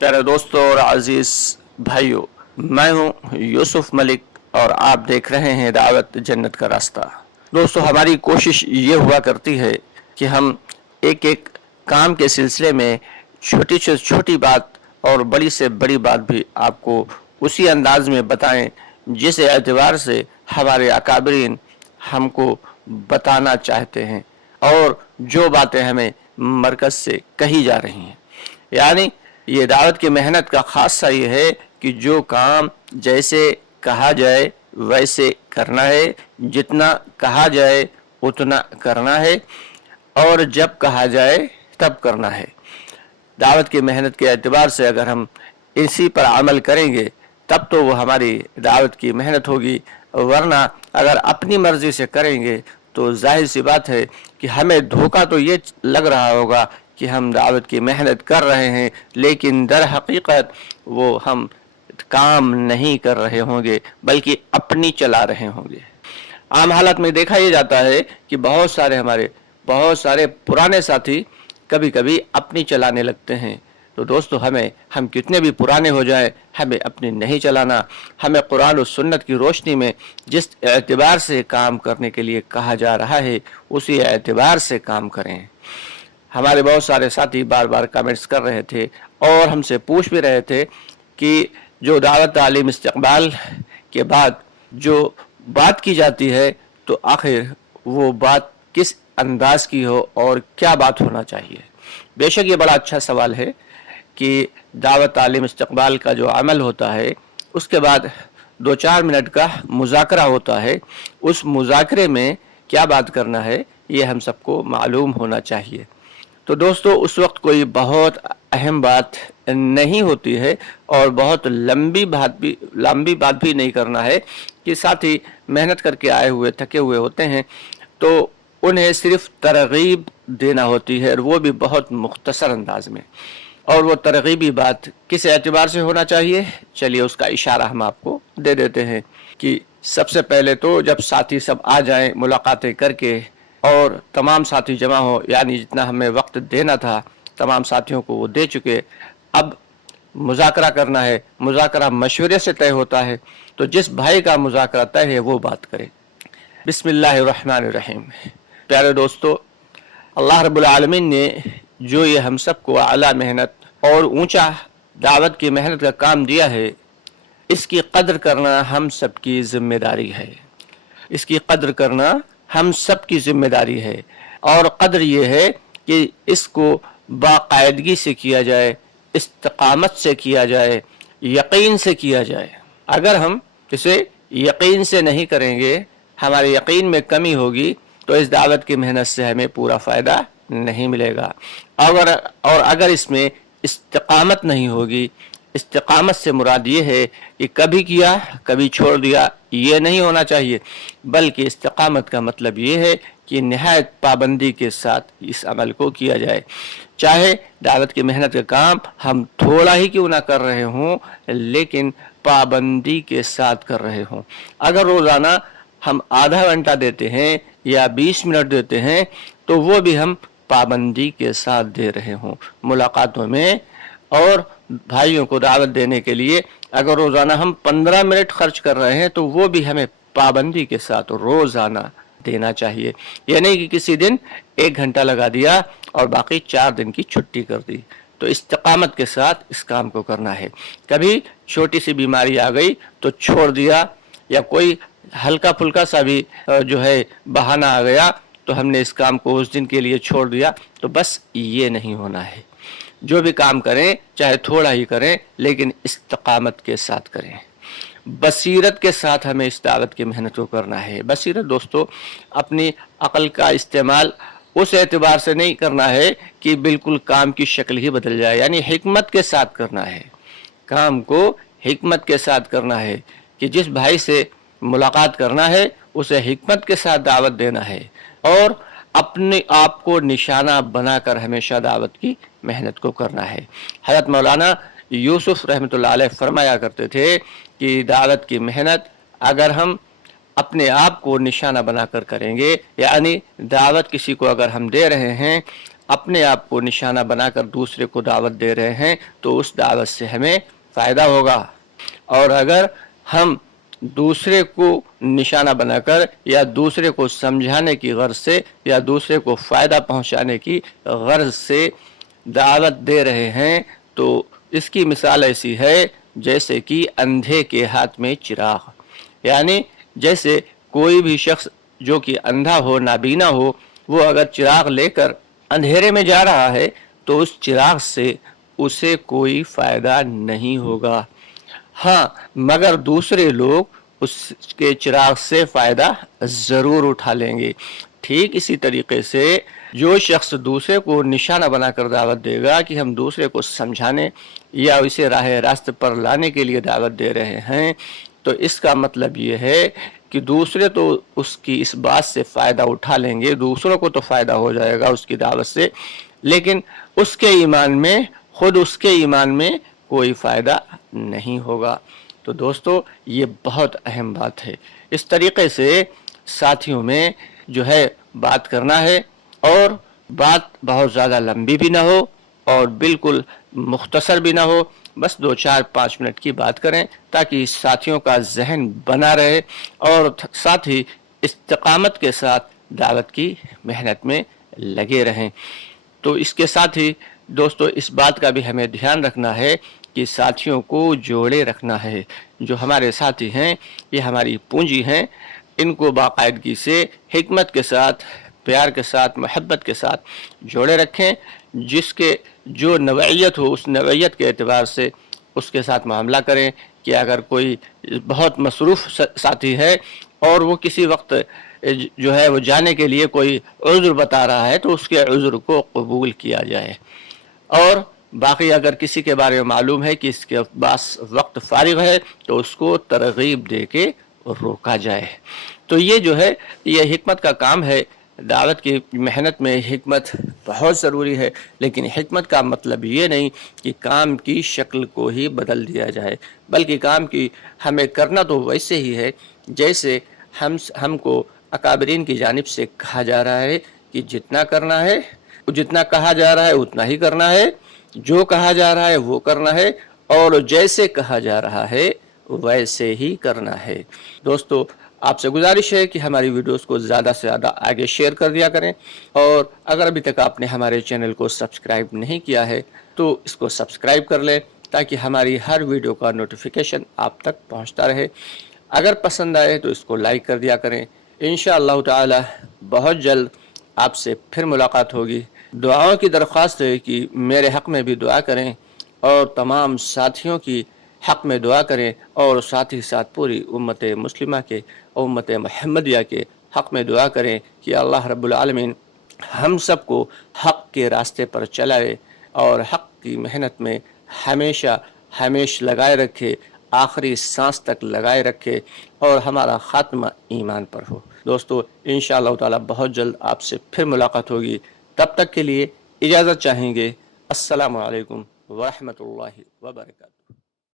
प्यारे दोस्तों और अजीज भाइयों, मैं हूं यूसुफ मलिक और आप देख रहे हैं दावत जन्नत का रास्ता। दोस्तों, हमारी कोशिश ये हुआ करती है कि हम एक एक काम के सिलसिले में छोटी से छोटी बात और बड़ी से बड़ी बात भी आपको उसी अंदाज में बताएं जिस एतबार से हमारे अकाबरीन हमको बताना चाहते हैं और जो बातें हमें मरकज से कही जा रही हैं। यानी ये दावत की मेहनत का खासा ये है कि जो काम जैसे कहा जाए वैसे करना है, जितना कहा जाए उतना करना है और जब कहा जाए तब करना है। दावत की मेहनत के एतबार से अगर हम इसी पर अमल करेंगे तब तो वो हमारी दावत की मेहनत होगी, वरना अगर अपनी मर्जी से करेंगे तो जाहिर सी बात है कि हमें धोखा तो ये लग रहा होगा कि हम दावत की मेहनत कर रहे हैं, लेकिन दर हकीकत वो हम काम नहीं कर रहे होंगे बल्कि अपनी चला रहे होंगे। आम हालत में देखा यह जाता है कि बहुत सारे पुराने साथी कभी कभी अपनी चलाने लगते हैं। तो दोस्तों, हम कितने भी पुराने हो जाएं, हमें अपनी नहीं चलाना। हमें कुरान और सुन्नत की रोशनी में जिस एतबार से काम करने के लिए कहा जा रहा है उसी एतबार से काम करें। हमारे बहुत सारे साथी बार बार कमेंट्स कर रहे थे और हमसे पूछ भी रहे थे कि जो दावत तालीम इस्तक़बाल के बाद जो बात की जाती है तो आखिर वो बात किस अंदाज की हो और क्या बात होना चाहिए। बेशक ये बड़ा अच्छा सवाल है कि दावत तालीम इस्तक़बाल का जो अमल होता है उसके बाद 2-4 मिनट का मुज़ाकरा होता है। उस मुज़ाकरे में क्या बात करना है ये हम सबको मालूम होना चाहिए। तो दोस्तों, उस वक्त कोई बहुत अहम बात नहीं होती है और बहुत लंबी बात भी नहीं करना है कि साथी मेहनत करके आए हुए थके हुए होते हैं तो उन्हें सिर्फ तरगीब देना होती है और वो भी बहुत मुख्तसर अंदाज में। और वो तरगीबी बात किस एतबार से होना चाहिए, चलिए उसका इशारा हम आपको दे देते हैं कि सबसे पहले तो जब साथी सब आ जाएं मुलाकातें करके और तमाम साथी जमा हो, यानी जितना हमें वक्त देना था तमाम साथियों को वो दे चुके, अब मुज़ाकरा करना है। मुज़ाकरा मशवरे से तय होता है, तो जिस भाई का मुज़ाकरा तय है वो बात करे। बिस्मिल्लाहिर्रहमानिर्रहीम। प्यारे दोस्तों, अल्लाह रब्बुल आलमीन ने जो ये हम सबको आला मेहनत और ऊंचा दावत की मेहनत का काम दिया है, इसकी कद्र करना हम सबकी जिम्मेदारी है। इसकी कद्र करना हम सबकी जिम्मेदारी है और कद्र ये है कि इसको बाकायदगी से किया जाए, इस्तिकामत से किया जाए, यकीन से किया जाए। अगर हम इसे यकीन से नहीं करेंगे, हमारे यकीन में कमी होगी, तो इस दावत की मेहनत से हमें पूरा फ़ायदा नहीं मिलेगा। और अगर इसमें इस्तिकामत नहीं होगी, इस्तिकामत से मुराद ये है कि कभी किया कभी छोड़ दिया, ये नहीं होना चाहिए, बल्कि इस्तिकामत का मतलब ये है कि निहायत पाबंदी के साथ इस अमल को किया जाए। चाहे दावत की मेहनत का काम हम थोड़ा ही क्यों ना कर रहे हों, लेकिन पाबंदी के साथ कर रहे हों। अगर रोज़ाना हम आधा घंटा देते हैं या 20 मिनट देते हैं तो वो भी हम पाबंदी के साथ दे रहे हों। मुलाकातों में और भाइयों को दावत देने के लिए अगर रोज़ाना हम 15 मिनट खर्च कर रहे हैं तो वो भी हमें पाबंदी के साथ रोज़ाना देना चाहिए। ये नहीं कि किसी दिन 1 घंटा लगा दिया और बाकी 4 दिन की छुट्टी कर दी। तो इस्तिकामत के साथ इस काम को करना है। कभी छोटी सी बीमारी आ गई तो छोड़ दिया, या कोई हल्का फुल्का सा भी जो है बहाना आ गया तो हमने इस काम को उस दिन के लिए छोड़ दिया, तो बस ये नहीं होना है। जो भी काम करें चाहे थोड़ा ही करें, लेकिन इस्तिकामत के साथ करें। बसीरत के साथ हमें इस दावत की मेहनत को करना है। बसीरत दोस्तों, अपनी अक्ल का इस्तेमाल उस एतबार से नहीं करना है कि बिल्कुल काम की शक्ल ही बदल जाए, यानी हिकमत के साथ करना है। काम को हिकमत के साथ करना है कि जिस भाई से मुलाकात करना है उसे हिकमत के साथ दावत देना है और अपने आप को निशाना बनाकर हमेशा दावत की मेहनत को करना है। हज़रत मौलाना यूसुफ रहमतुल्लाह अलैह फरमाया करते थे कि दावत की मेहनत अगर हम अपने आप को निशाना बनाकर करेंगे, यानी दावत किसी को अगर हम दे रहे हैं اپنے آپ کو نشانہ بنا کر دوسرے کو دعوت دے رہے ہیں تو اس دعوت سے ہمیں فائدہ ہوگا، اور اگر ہم دوسرے کو نشانہ بنا کر یا دوسرے کو سمجھانے کی غرض سے یا دوسرے کو فائدہ پہنچانے کی غرض سے دعوت دے رہے ہیں تو اس کی مثال ایسی ہے جیسے کہ اندھے کے ہاتھ میں چراغ، یعنی جیسے کوئی بھی شخص جو کہ اندھا ہو، نابینا ہو، وہ اگر چراغ لے کر اندھیرے میں جا رہا ہے تو اس چراغ سے اسے کوئی فائدہ نہیں ہوگا، ہاں مگر دوسرے لوگ اس کے چراغ سے فائدہ ضرور اٹھا لیں گے۔ ٹھیک اسی طریقے سے جو شخص دوسرے کو نشانہ بنا کر دعوت دے گا کہ ہم دوسرے کو سمجھانے یا اسے راہ راست پر لانے کے لیے دعوت دے رہے ہیں، تو اس کا مطلب یہ ہے کہ دوسرے تو اس کی اس بات سے فائدہ اٹھا لیں گے، دوسروں کو تو فائدہ ہو جائے گا اس کی دعوت سے، لیکن اس کے ایمان میں، خود اس کے ایمان میں کوئی فائدہ نہیں ہوگا۔ تو دوستو یہ بہت اہم بات ہے، اس طریقے سے ساتھیوں میں جو ہے بات کرنا ہے، اور بات بہت زیادہ لمبی بھی نہ ہو اور بالکل مختصر بھی نہ ہو، بس 2-4-5 منٹ کی بات کریں تاکہ ساتھیوں کا ذہن بنا رہے اور ساتھ ہی استقامت کے ساتھ دعوت کی محنت میں لگے رہیں۔ تو اس کے ساتھ ہی دوستو اس بات کا بھی ہمیں دھیان رکھنا ہے کہ ساتھیوں کو جوڑے رکھنا ہے، جو ہمارے ساتھی ہیں یہ ہماری پونجی ہیں، ان کو باقاعدگی سے حکمت کے ساتھ، پیار کے ساتھ، محبت کے ساتھ جوڑے رکھیں، جس کے جو نوعیت ہو اس نوعیت کے اعتبار سے اس کے ساتھ معاملہ کریں، کہ اگر کوئی بہت مصروف ساتھی ہے اور وہ کسی وقت جو ہے وہ جانے کے لیے کوئی عذر بتا رہا ہے تو اس کے عذر کو قبول کیا جائے، اور باقی اگر کسی کے بارے میں معلوم ہے کہ اس کے پاس وقت فارغ ہے تو اس کو ترغیب دے کے روکا جائے۔ تو یہ جو ہے یہ حکمت کا کام ہے۔ دعوت کی محنت میں حکمت بہت ضروری ہے، لیکن حکمت کا مطلب یہ نہیں کہ کام کی شکل کو ہی بدل دیا جائے، بلکہ کام کی ہمیں کرنا تو ویسے ہی ہے جیسے ہم کو اکابرین کی جانب سے کہا جا رہا ہے کہ جتنا کرنا ہے، جتنا کہا جا رہا ہے اتنا ہی کرنا ہے، جو کہا جا رہا ہے وہ کرنا ہے، اور جیسے کہا جا رہا ہے ویسے ہی کرنا ہے۔ دوستو آپ سے گزارش ہے کہ ہماری ویڈیوز کو زیادہ سے زیادہ آگے شیئر کر دیا کریں، اور اگر ابھی تک آپ نے ہمارے چینل کو سبسکرائب نہیں کیا ہے تو اس کو سبسکرائب کر لیں تاکہ ہماری ہر ویڈیو کا نوٹیفیکیشن آپ تک پہنچتا رہے۔ اگر پسند آئے تو اس کو لائک کر دیا کریں۔ انشاءاللہ تعالی بہت جلد آپ سے پھر ملاقات ہوگی۔ دعاؤں کی درخواست ہے کہ میرے حق میں بھی دعا کریں، اور تمام ساتھیوں کی حق میں دعا کریں، اور ساتھ ہی ساتھ پوری امت مسلمہ کے، امت محمدیہ کے حق میں دعا کریں کہ اللہ رب العالمین ہم سب کو حق کے راستے پر چلائے اور حق کی محنت میں ہمیشہ لگائے رکھے، آخری سانس تک لگائے رکھے، اور ہمارا خاتمہ ایمان پر ہو۔ دوستو انشاءاللہ تعالی بہت جلد آپ سے پھر ملاقات ہوگی، تب تک کے لیے اجازت چاہیں گے۔ السلام علیکم ورحمۃ اللہ وبرکاتہ۔